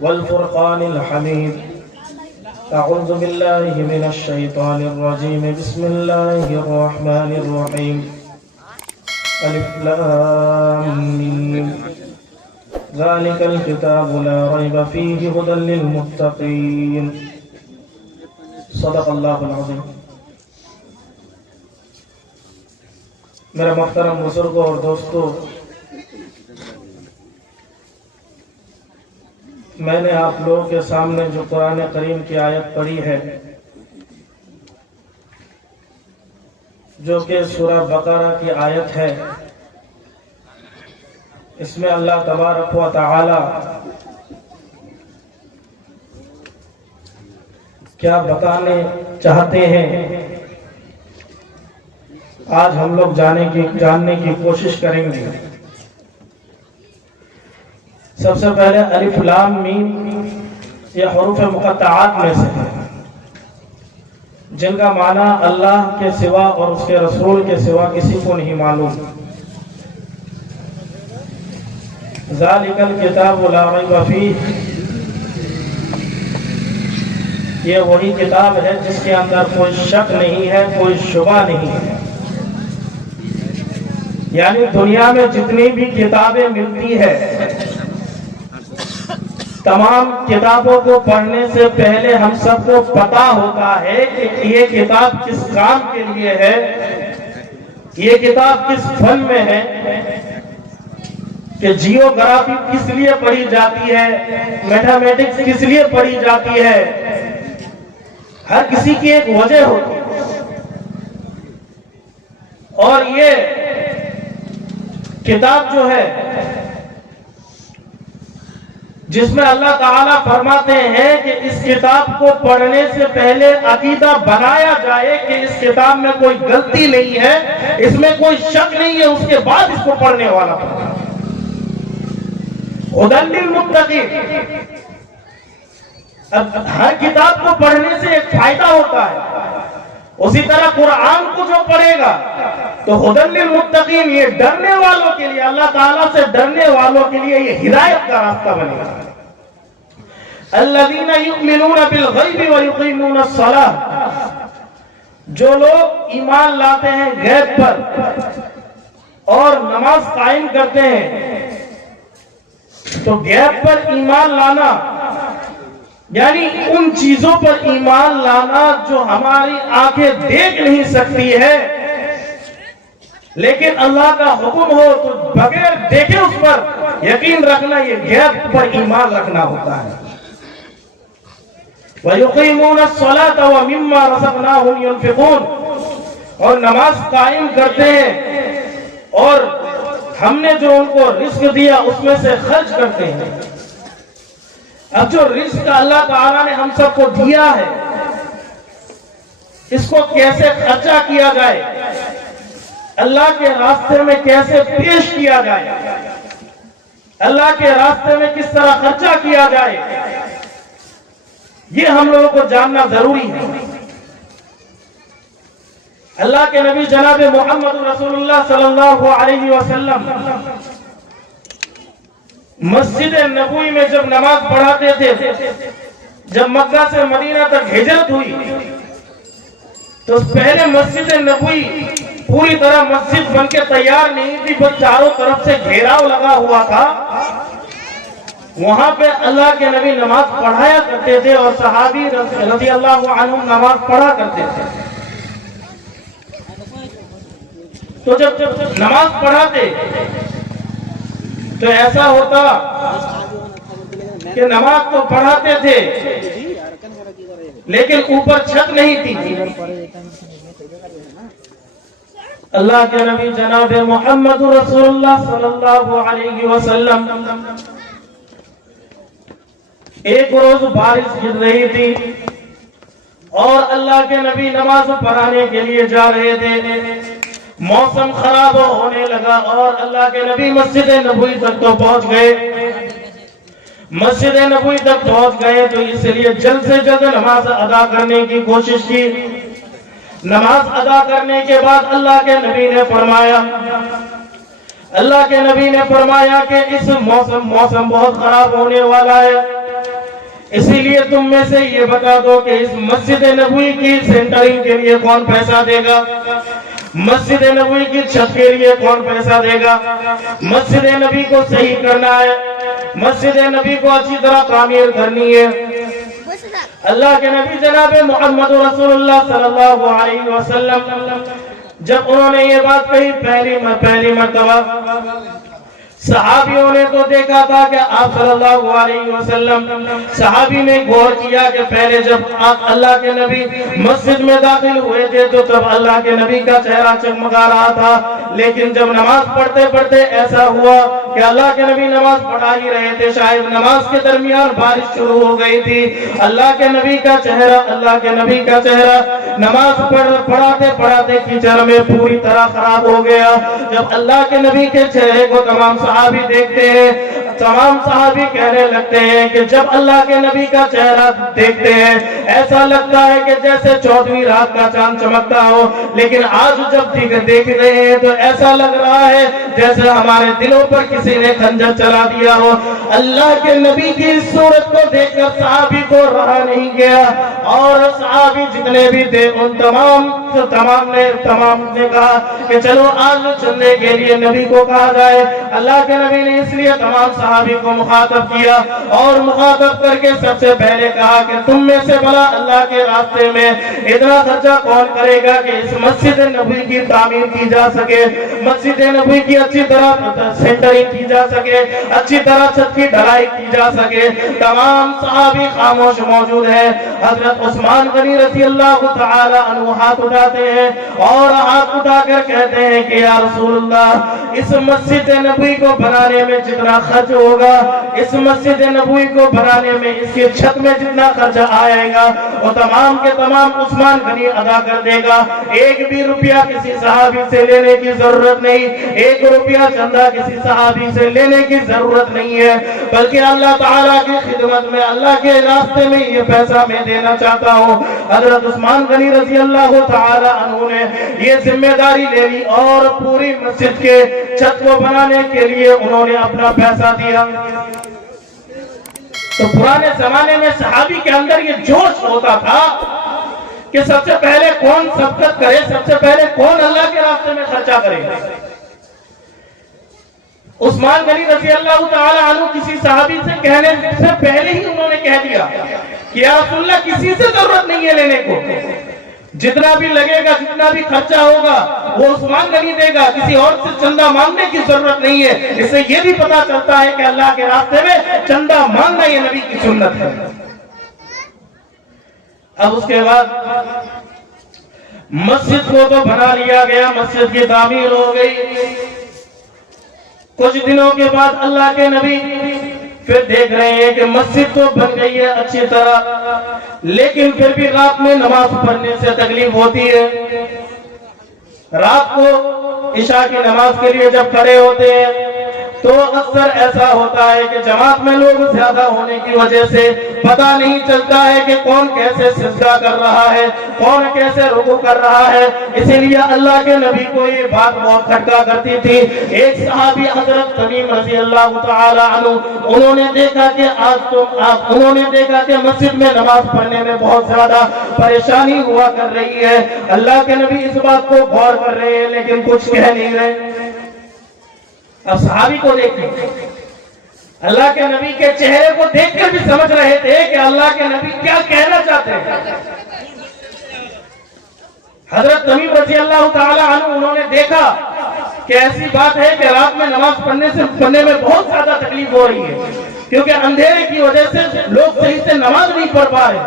والفرقان الحميد. أعوذ بالله من الشيطان الرجيم. بسم الله الرحمن الرحيم. ألف لام ميم. ذلك الكتاب لا ريب فيه هدى للمتقين. صدق اللہ العظیم. میرے محترم بزرگوں اور دوستوں، میں نے آپ لوگوں کے سامنے جو قرآن کریم کی آیت پڑھی ہے، جو کہ سورہ بقرہ کی آیت ہے، اس میں اللہ تبارک و تعالی کیا بتانے چاہتے ہیں، آج ہم لوگ جاننے کی کوشش کریں گے. سب سے پہلے الف لام میم یہ حروف مقطعات میں سے ہے، جن کا معنی اللہ کے سوا اور اس کے رسول کے سوا کسی کو نہیں معلوم. ذالک الکتاب لا ریب فیہ، یہ وہی کتاب ہے جس کے اندر کوئی شک نہیں ہے، کوئی شبہ نہیں ہے. یعنی دنیا میں جتنی بھی کتابیں ملتی ہے، تمام کتابوں کو پڑھنے سے پہلے ہم سب کو پتا ہوتا ہے کہ یہ کتاب کس کام کے لیے ہے، یہ کتاب کس فن میں ہے، کہ جیوگرافی کس لیے پڑھی جاتی ہے، میتھمیٹکس کس لیے پڑھی جاتی ہے. ہر کسی کی ایک وجہ ہوتی ہے. اور یہ کتاب جو ہے جس میں اللہ تعالیٰ فرماتے ہیں کہ اس کتاب کو پڑھنے سے پہلے عقیدہ بنایا جائے کہ اس کتاب میں کوئی غلطی نہیں ہے، اس میں کوئی شک نہیں ہے، اس کے بعد اس کو پڑھنے والا پڑھنا. ہدی للمتقین. اب ہر کتاب کو پڑھنے سے ایک فائدہ ہوتا ہے، اسی طرح قرآن کو جو پڑھے گا تو ہدی للمتقین، یہ ڈرنے والوں کے لیے، اللہ تعالیٰ سے ڈرنے والوں کے لیے یہ ہدایت کا راستہ بنے گا. الذین یؤمنون بالغیب ویقیمون الصلاۃ، جو لوگ ایمان لاتے ہیں غیب پر اور نماز قائم کرتے ہیں. تو غیب پر ایمان لانا یعنی ان چیزوں پر ایمان لانا جو ہماری آنکھیں دیکھ نہیں سکتی ہے، لیکن اللہ کا حکم ہو تو بغیر دیکھے اس پر یقین رکھنا، یہ غیب پر ایمان رکھنا ہوتا ہے. وَيُقِيمُونَ الصَّلَاةَ وَمِمَّا رَزَقْنَاهُمْ يُنْفِقُونَ، اور نماز قائم کرتے ہیں اور ہم نے جو ان کو رزق دیا اس میں سے خرچ کرتے ہیں. اب جو رزق اللہ تعالیٰ نے ہم سب کو دیا ہے، اس کو کیسے خرچہ کیا جائے، اللہ کے راستے میں کیسے پیش کیا جائے، اللہ کے راستے میں کس طرح خرچہ کیا جائے، یہ ہم لوگوں کو جاننا ضروری ہے. اللہ کے نبی جناب محمد رسول اللہ صلی اللہ علیہ وسلم مسجد نبوی میں جب نماز پڑھاتے تھے، جب مکہ سے مدینہ تک ہجرت ہوئی تو پہلے مسجد نبوی پوری طرح مسجد بن کے تیار نہیں تھی، بس چاروں طرف سے گھیراؤ لگا ہوا تھا. وہاں پہ اللہ کے نبی نماز پڑھایا کرتے تھے اور صحابی رضی اللہ عنہم نماز پڑھا کرتے تھے. تو جب نماز پڑھاتے تو ایسا ہوتا کہ نماز تو پڑھاتے تھے لیکن اوپر چھت نہیں تھی. اللہ کے نبی جناب محمد رسول اللہ صلی اللہ علیہ وسلم ایک روز بارش گر رہی تھی اور اللہ کے نبی نماز پڑھانے کے لیے جا رہے تھے. موسم خراب ہونے لگا اور اللہ کے نبی مسجد نبوی تک تو پہنچ گئے. مسجد نبوی تک پہنچ گئے تو اس لیے جلد سے جلد نماز ادا کرنے کی کوشش کی. نماز ادا کرنے کے بعد اللہ کے نبی نے فرمایا اللہ کے نبی نے فرمایا کہ اس موسم بہت خراب ہونے والا ہے، اسی لیے تم میں سے یہ بتا دو کہ اس مسجد نبوی کی سینٹرنگ کے لیے کون پیسہ دے گا، مسجد نبوی کی چھت کے لیے کون پیسہ دے گا، مسجد نبی کو صحیح کرنا ہے، مسجد نبی کو اچھی طرح تعمیر کرنی ہے۔ اللہ کے نبی جناب محمد رسول اللہ صلی اللہ علیہ وسلم جب انہوں نے یہ بات کہی پہلی مرتبہ، صحابیوں نے تو دیکھا تھا کہ آپ صلی اللہ علیہ وسلم، صحابی نے غور کیا کہ پہلے جب آپ اللہ کے نبی مسجد میں داخل ہوئے تھے تو تب اللہ کے نبی کا چہرہ چمکا رہا تھا، لیکن جب نماز پڑھتے پڑھتے ایسا ہوا کہ اللہ کے نبی نماز پڑھا ہی رہے تھے، شاید نماز کے درمیان بارش شروع ہو گئی تھی، اللہ کے نبی کا چہرہ نماز پڑھاتے کیچڑ میں پوری طرح خراب ہو گیا۔ جب اللہ کے نبی کے چہرے کو تمام صحابی دیکھتے ہیں، تمام صحابی کہنے لگتے ہیں کہ جب اللہ کے نبی کا چہرہ دیکھتے ہیں ایسا لگتا ہے کہ جیسے 14ویں رات کا چاند چمکتا ہو، لیکن آج جب دیکھ رہے ہیں تو ایسا لگ رہا ہے جیسے ہمارے دلوں پر کسی نے خنجر چلا دیا ہو۔ اللہ کے نبی کی صورت کو دیکھ کر صحابی کو رہا نہیں گیا، اور صحابی جتنے بھی تھے ان تمام نے کہا کہ چلو آج چلنے کے لیے نبی کو کہا جائے۔ اللہ کے نبی نے اس لیے تمام صحابی کو مخاطب کیا اور مخاطب کر کے سب سے پہلے کہا کہ تم میں سے بھلا اللہ کے راستے میں اتنا خرچہ کون کرے گا کہ اس مسجد نبوی کی تعمیر کی جا سکے، مسجد نبوی کی اچھی طرح سینٹرنگ کی جا سکے، اچھی طرح چھت کی ڈھلائی کی جا سکے۔ تمام صحابی خاموش موجود ہیں۔ حضرت عثمان غنی رضی اللہ تعالی عنہ ہاتھ اٹھاتے ہیں اور ہاتھ اٹھا کر کہتے ہیں کہ یا رسول اللہ، اس مسجد نبوی کو بنانے میں جتنا خرچ ہوگا، اس مسجد نبوی کو بنانے میں اس کی چھت میں جتنا خرچہ آئے گا وہ تمام کے تمام عثمان غنی ادا کر دے گا۔ ایک بھی روپیہ کسی صحابی سے لینے کی ضرورت نہیں، ایک روپیہ چندہ کسی صحابی سے لینے کی ضرورت نہیں ہے، بلکہ اللہ تعالیٰ کی خدمت میں، اللہ کے راستے میں یہ پیسہ میں دینا چاہتا ہوں۔ حضرت عثمان غنی رضی اللہ تعالی عنہ نے یہ ذمہ داری لے لی اور پوری مسجد کے چھت کو بنانے کے لیے انہوں نے اپنا پیسہ دیا۔ تو پرانے زمانے میں صحابی کے اندر یہ جوش ہوتا تھا کہ سب سے پہلے کون سبقت کرے، سب سے پہلے کون اللہ کے راستے میں خرچہ کرے۔ عثمان غنی رضی اللہ تعالی عنہ کسی صحابی سے کہنے سے پہلے ہی انہوں نے کہہ دیا کہ یا رسول اللہ کسی سے ضرورت نہیں ہے لینے کو، جتنا بھی لگے گا، جتنا بھی خرچہ ہوگا وہ عثمان غنی دے گا، کسی اور سے چندہ مانگنے کی ضرورت نہیں ہے۔ اس سے یہ بھی پتا چلتا ہے کہ اللہ کے راستے میں چندہ مانگنا یہ نبی کی سنت ہے۔ اب اس کے بعد مسجد کو تو بنا لیا گیا، مسجد کی تعمیر ہو گئی۔ کچھ دنوں کے بعد اللہ کے نبی پھر دیکھ رہے ہیں کہ مسجد تو بن گئی ہے اچھی طرح، لیکن پھر بھی رات میں نماز پڑھنے سے تکلیف ہوتی ہے۔ رات کو عشاء کی نماز کے لیے جب کھڑے ہوتے ہیں تو اکثر ایسا ہوتا ہے کہ جماعت میں لوگ زیادہ ہونے کی وجہ سے پتہ نہیں چلتا ہے کہ کون کیسے سجدہ کر رہا ہے، کون کیسے رکوع کر رہا ہے، اسی لیے اللہ کے نبی کو یہ بات بہت کھٹکا کرتی تھی۔ ایک صحابی حضرت تمیم رضی اللہ تعالی عنہ انہوں نے دیکھا کہ مسجد میں نماز پڑھنے میں بہت زیادہ پریشانی ہوا کر رہی ہے۔ اللہ کے نبی اس بات کو غور کر رہے ہیں لیکن کچھ کہہ نہیں رہے۔ اب صحابی کو دیکھیں، اللہ کے نبی کے چہرے کو دیکھ کر بھی سمجھ رہے تھے کہ اللہ کے نبی کیا کہنا چاہتے ہیں۔ حضرت تمیم رضی اللہ تعالی عنہ انہوں نے دیکھا کہ ایسی بات ہے کہ رات میں نماز پڑھنے میں بہت زیادہ تکلیف ہو رہی ہے، کیونکہ اندھیرے کی وجہ سے لوگ صحیح سے نماز نہیں پڑھ پا رہے۔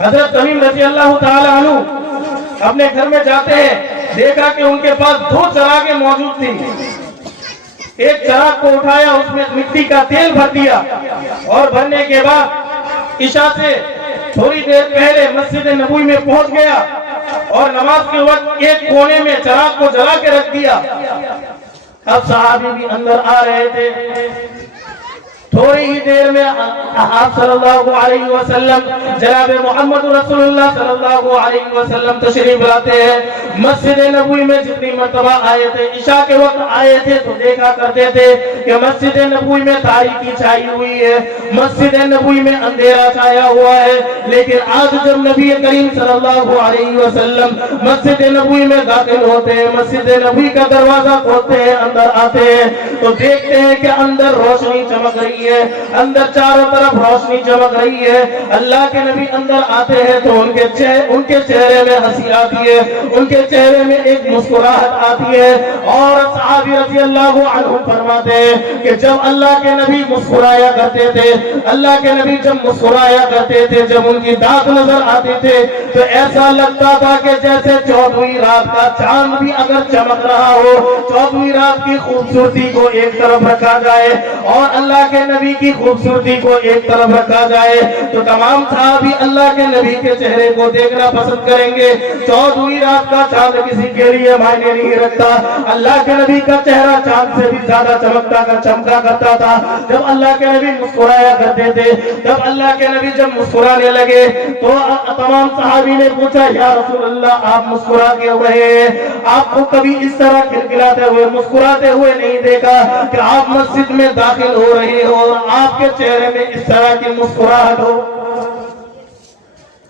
حضرت تمیم رضی اللہ تعالی عنہ اپنے گھر میں جاتے ہیں، دیکھا کہ ان کے پاس 2 چراغیں موجود تھیں۔ ایک چراغ کو اٹھایا، اس میں مٹی کا تیل بھر دیا اور بھرنے کے بعد عشاء سے تھوڑی دیر پہلے مسجد نبوی میں پہنچ گیا اور نماز کے وقت ایک کونے میں چراغ کو جلا کے رکھ دیا۔ اب صحابی بھی اندر آ رہے تھے، تھوڑی ہی دیر میں آپ صلی اللہ علیہ وسلم جناب محمد رسول اللہ صلی اللہ علیہ وسلم تشریف لاتے ہیں مسجد نبوی میں جتنی مرتبہ آئے تھے عشاء کے وقت آئے تھے تو دیکھا کرتے تھے کہ مسجد نبوی میں تاریکی چھائی ہوئی ہے مسجد نبوی میں اندھیرا چھایا ہوا ہے لیکن آج جب نبی کریم صلی اللہ علیہ وسلم مسجد نبوی میں داخل ہوتے ہیں مسجد نبوی کا دروازہ کھولتے ہیں اندر آتے ہیں تو دیکھتے ہیں کہ اندر روشنی چمک رہی ہے اندر چاروں طرف روشنی چمک رہی ہے اللہ کے نبی اندر آتے ہیں تو ان کے چہرے میں ہنسی آتی ہے ان کے چہرے میں ایک مسکراہٹ آتی ہے اور صحابی رضی اللہ عنہ فرماتے ہیں کہ جب اللہ کے نبی مسکرایا کرتے تھے اللہ کے نبی جب مسکرایا کرتے تھے جب ان کی دانت نظر آتے تھے تو ایسا لگتا تھا کہ جیسے 14ویں رات کا چاند بھی اگر چمک رہا ہو 14ویں رات کی خوبصورتی کو ایک طرف رکھا جائے اور اللہ کے نبی کی خوبصورتی کو ایک طرف رکھا جائے تو تمام صحابی اللہ کے نبی کے چہرے کو دیکھنا پسند کریں گے 14ویں رات کا چاند کسی کے لیے معنی نہیں رکھتا اللہ کے نبی کا چہرہ چاند سے بھی زیادہ چمکا کرتا تھا جب اللہ کے نبی مسکرایا کرتے تھے جب اللہ کے نبی جب مسکرانے لگے تو تمام صحابی نے پوچھا یا رسول اللہ آپ مسکرا کے رہے ہیں آپ کو کبھی اس طرح کھلکھلاتے ہوئے مسکراتے ہوئے نہیں دیکھا کہ آپ مسجد میں داخل ہو رہے ہو اور آپ کے چہرے میں اس طرح کی مسکراہٹ ہو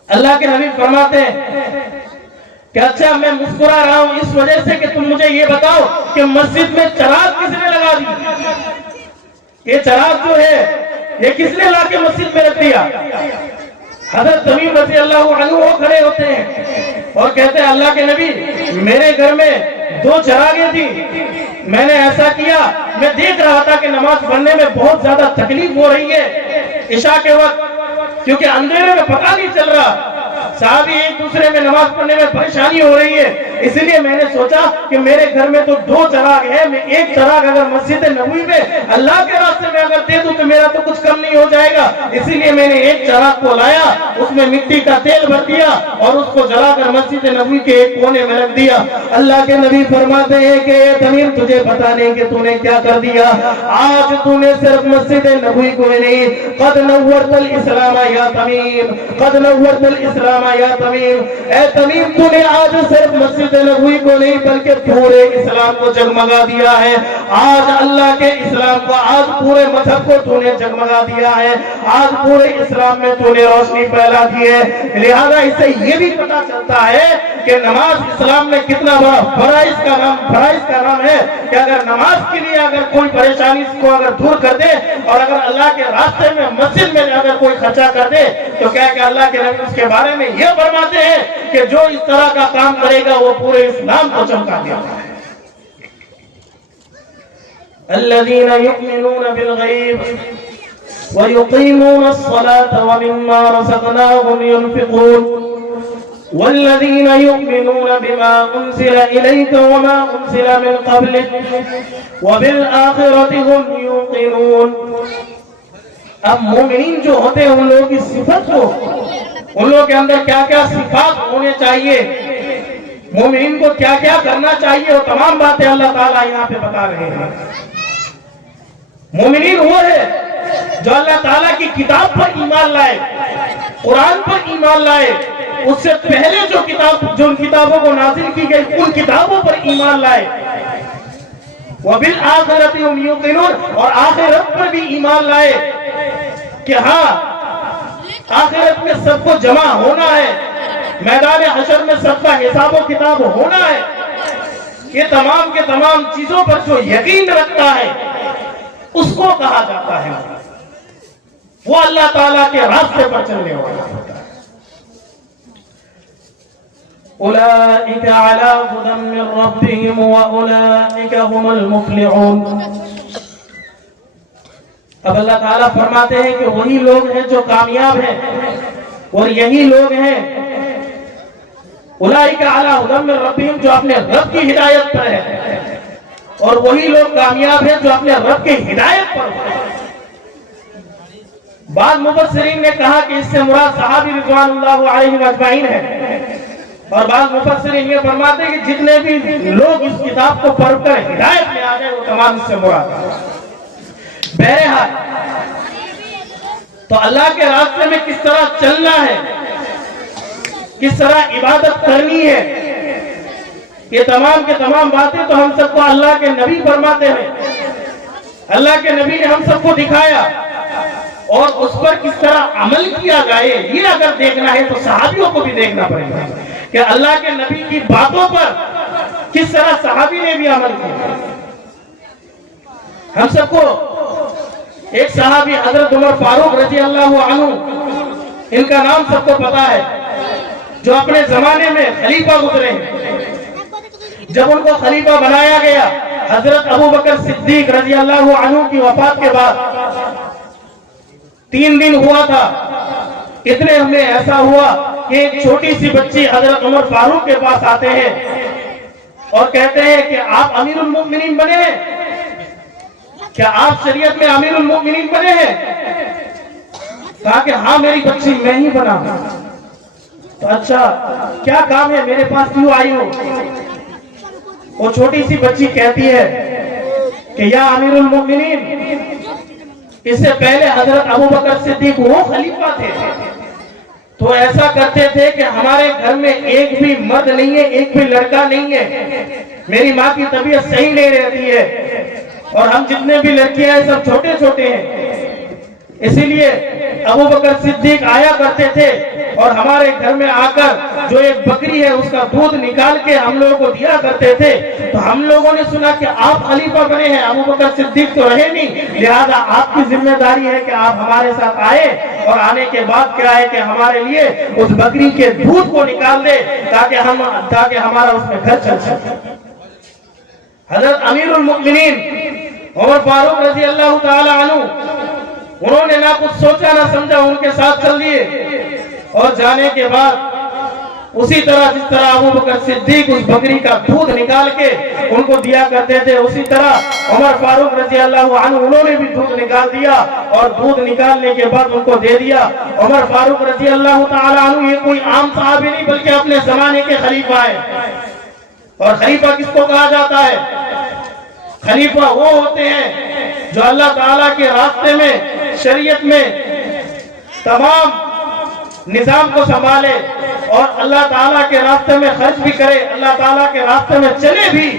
اللہ کے نبی فرماتے ہیں کہ اچھا میں مسکرا رہا ہوں اس وجہ سے کہ تم مجھے یہ بتاؤ کہ مسجد میں چراغ کس نے لگا دی یہ چراغ جو ہے یہ کس نے لا کے مسجد میں رکھ دیا حضرت تمیم رضی اللہ عنہ وہ کھڑے ہوتے ہیں اور کہتے ہیں اللہ کے نبی میرے گھر میں 2 چراغیں تھی میں نے ایسا کیا میں دیکھ رہا تھا کہ نماز پڑھنے میں بہت زیادہ تکلیف ہو رہی ہے عشاء کے وقت کیونکہ اندھیرے میں پتہ نہیں چل رہا صحابی ایک دوسرے میں نماز پڑھنے میں پریشانی ہو رہی ہے اس لیے میں نے سوچا کہ میرے گھر میں تو 2 چراغ ہیں میں ایک چراغ اگر مسجد نبوی میں اللہ کے راستے میں اگر دے دوں تو میرا تو کچھ کم نہیں ہو جائے گا اسی لیے میں نے ایک چراغ کو لایا اس میں مٹی کا تیل بھر دیا اور اس کو جلا کر مسجد نبوی کے ایک کونے میں رکھ دیا اللہ کے نبی فرماتے ہیں کہ تمیم تجھے پتا نہیں کہ تو نے کیا کر دیا آج تو نے صرف مسجد نبوی کو نہیں قد نورت الاسلام یا تمیم قد نورت الاسلام یا تمیم اے تمیم تو نے آج صرف مسجد نبوی کو نہیں بلکہ پورے اسلام کو جگمگا دیا ہے آج اللہ کے اسلام کو آج پورے مذہب کو تو نے جگمگا دیا ہے آج پورے اسلام میں تو نے روشنی پھیلا دی ہے لہذا اس سے یہ بھی پتا چلتا ہے کہ نماز اسلام میں کتنا بڑا فرائض کا نام ہے کہ اگر نماز کے لیے اگر کوئی پریشانی کو اگر دور کر دے اور اگر اللہ کے راستے میں مسجد میں اگر کوئی خرچہ کر دے تو کیا کہ اللہ کے نبی اس کے بارے میں یہ فرماتے ہیں کہ جو اس طرح کا کام کرے گا وہ پورے اسلام کو چمکا دیا ہے الذين يؤمنون بالغيب ويقيمون الصلاة ومما رزقناهم ينفقون والذين يؤمنون بما أنزل إليك وما أنزل من قبلك وبالآخرة هم يوقنون اب مومنین جو ہوتے ہیں ان لوگوں کی صفت کو ان لوگوں کے اندر کیا کیا صفات ہونے چاہیے مومنین کو کیا کیا کرنا چاہیے اور تمام باتیں اللہ تعالیٰ یہاں پہ بتا رہے ہیں مومنین وہ ہے جو اللہ تعالیٰ کی کتاب پر ایمان لائے قرآن پر ایمان لائے اس سے پہلے جو ان کتابوں کو نازل کی گئی ان کتابوں پر ایمان لائے وَبِالْآخِرَةِ هُمْ يُوقِنُونَ اور آخرت پر بھی ایمان لائے کہ ہاں آخرت میں سب کو جمع ہونا ہے میدان حشر میں سب کا حساب و کتاب ہونا ہے یہ تمام کے تمام چیزوں پر جو یقین رکھتا ہے اس کو کہا جاتا ہے وہ اللہ تعالیٰ کے راستے پر چلنے والا ہوتا ہے اولئک علی ھدی من ربہم واولئک هم المفلحون اب اللہ تعالیٰ فرماتے ہیں کہ وہی لوگ ہیں جو کامیاب ہیں اور یہی لوگ ہیں اولئک علی ھدی من ربہم جو اپنے رب کی ہدایت پر ہے اور وہی لوگ کامیاب ہیں جو اپنے رب کی ہدایت پر ہیں بعض مفسرین نے کہا کہ اس سے مراد صحابی رضوان اللہ علیہم اجمعین ہے اور بعض مفسرین یہ فرماتے ہیں کہ جتنے بھی لوگ اس کتاب کو پڑھ کر ہدایت میں آ جائے وہ تمام اس سے مراد ہے بہرحال تو اللہ کے راستے میں کس طرح چلنا ہے، کس طرح عبادت کرنی ہے، یہ تمام کے تمام باتیں تو ہم سب کو اللہ کے نبی فرماتے ہیں، اللہ کے نبی نے ہم سب کو دکھایا، اور اس پر کس طرح عمل کیا جائے یہ اگر دیکھنا ہے تو صحابیوں کو بھی دیکھنا پڑے گا کہ اللہ کے نبی کی باتوں پر کس طرح صحابی نے بھی عمل کیا۔ ہم سب کو ایک صحابی حضرت عمر فاروق رضی اللہ عنہ، ان کا نام سب کو پتا ہے، جو اپنے زمانے میں خلیفہ گزرے۔ جب ان کو خلیفہ بنایا گیا حضرت ابو بکر صدیق رضی اللہ عنہ کی وفات کے بعد 3 دن ہوا تھا، اتنے میں ایسا ہوا کہ ایک چھوٹی سی بچی حضرت عمر فاروق کے پاس آتے ہیں اور کہتے ہیں کہ آپ امیر المؤمنین بنے ہیں، کیا آپ شریعت میں امیر المؤمنین بنے ہیں؟ کہا کہ ہاں میری بچی میں ہی بنا۔ تو اچھا کیا کام ہے، میرے پاس کیوں آئی ہو؟ وہ چھوٹی سی بچی کہتی ہے کہ یا امیر المؤمنین، اس سے پہلے حضرت ابو بکر صدیق وہ خلیفہ تھے تو ایسا کرتے تھے کہ ہمارے گھر میں ایک بھی مرد نہیں ہے، ایک بھی لڑکا نہیں ہے، میری ماں کی طبیعت صحیح نہیں رہتی ہے اور ہم جتنے بھی لڑکیاں ہیں سب چھوٹے چھوٹے ہیں، اسی لیے ابو بکر صدیق آیا کرتے تھے اور ہمارے گھر میں آ کر جو ایک بکری ہے اس کا دودھ نکال کے ہم لوگوں کو دیا کرتے تھے۔ تو ہم لوگوں نے سنا کہ آپ خلیفہ بنے ہیں، ابو بکر صدیق تو رہے نہیں، لہذا آپ کی ذمہ داری ہے کہ آپ ہمارے ساتھ آئے اور آنے کے بعد کیا ہے کہ ہمارے لیے اس بکری کے دودھ کو نکال دے تاکہ ہمارا اس میں گھر چل سکے۔ حضرت امیر المؤمنین عمر فاروق رضی اللہ تعالی عنہ، انہوں نے نہ کچھ سوچا نہ سمجھا، ان کے ساتھ چل دیے، اور جانے کے بعد اسی طرح جس طرح ابو بکر صدیق اس بکری کا دودھ نکال کے ان کو دیا کرتے تھے، اسی طرح عمر فاروق رضی اللہ عنہ انہوں نے بھی دودھ نکال دیا، اور دودھ نکالنے کے بعد ان کو دے دیا۔ عمر فاروق رضی اللہ تعالی عنہ یہ کوئی عام صحابی نہیں بلکہ اپنے زمانے کے خلیفہ ہیں۔ اور خلیفہ کس کو کہا جاتا ہے؟ خلیفہ وہ ہوتے ہیں جو اللہ تعالیٰ کے راستے میں، شریعت میں تمام نظام کو سنبھالے اور اللہ تعالیٰ کے راستے میں خرچ بھی کرے، اللہ تعالیٰ کے راستے میں چلے بھی،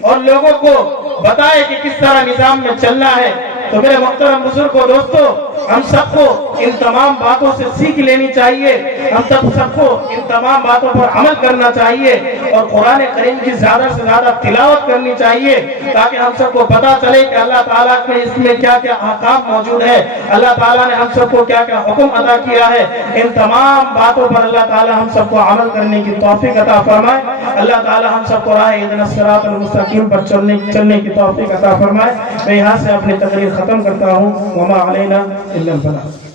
اور لوگوں کو بتائے کہ کس طرح نظام میں چلنا ہے۔ تو میرے محترم بزرگوں، دوستو، ہم سب کو ان تمام باتوں سے سیکھ لینی چاہیے، ہم سب کو ان تمام باتوں پر عمل کرنا چاہیے، اور قرآن کریم کی زیادہ سے زیادہ تلاوت کرنی چاہیے تاکہ ہم سب کو پتا چلے کہ اللہ تعالیٰ کے اس میں کیا کیا احکام موجود ہے، اللہ تعالیٰ نے ہم سب کو کیا کیا حکم ادا کیا ہے۔ ان تمام باتوں پر اللہ تعالیٰ ہم سب کو عمل کرنے کی توفیق عطا فرمائے۔ اللہ تعالیٰ ہم سب کو راہ اہدنا الصراط المستقیم پر چلنے کی توفیق عطا فرمائے۔ میں یہاں سے اپنی تقریر ختم کرتا ہوں۔ وما علینا الا البلاغ۔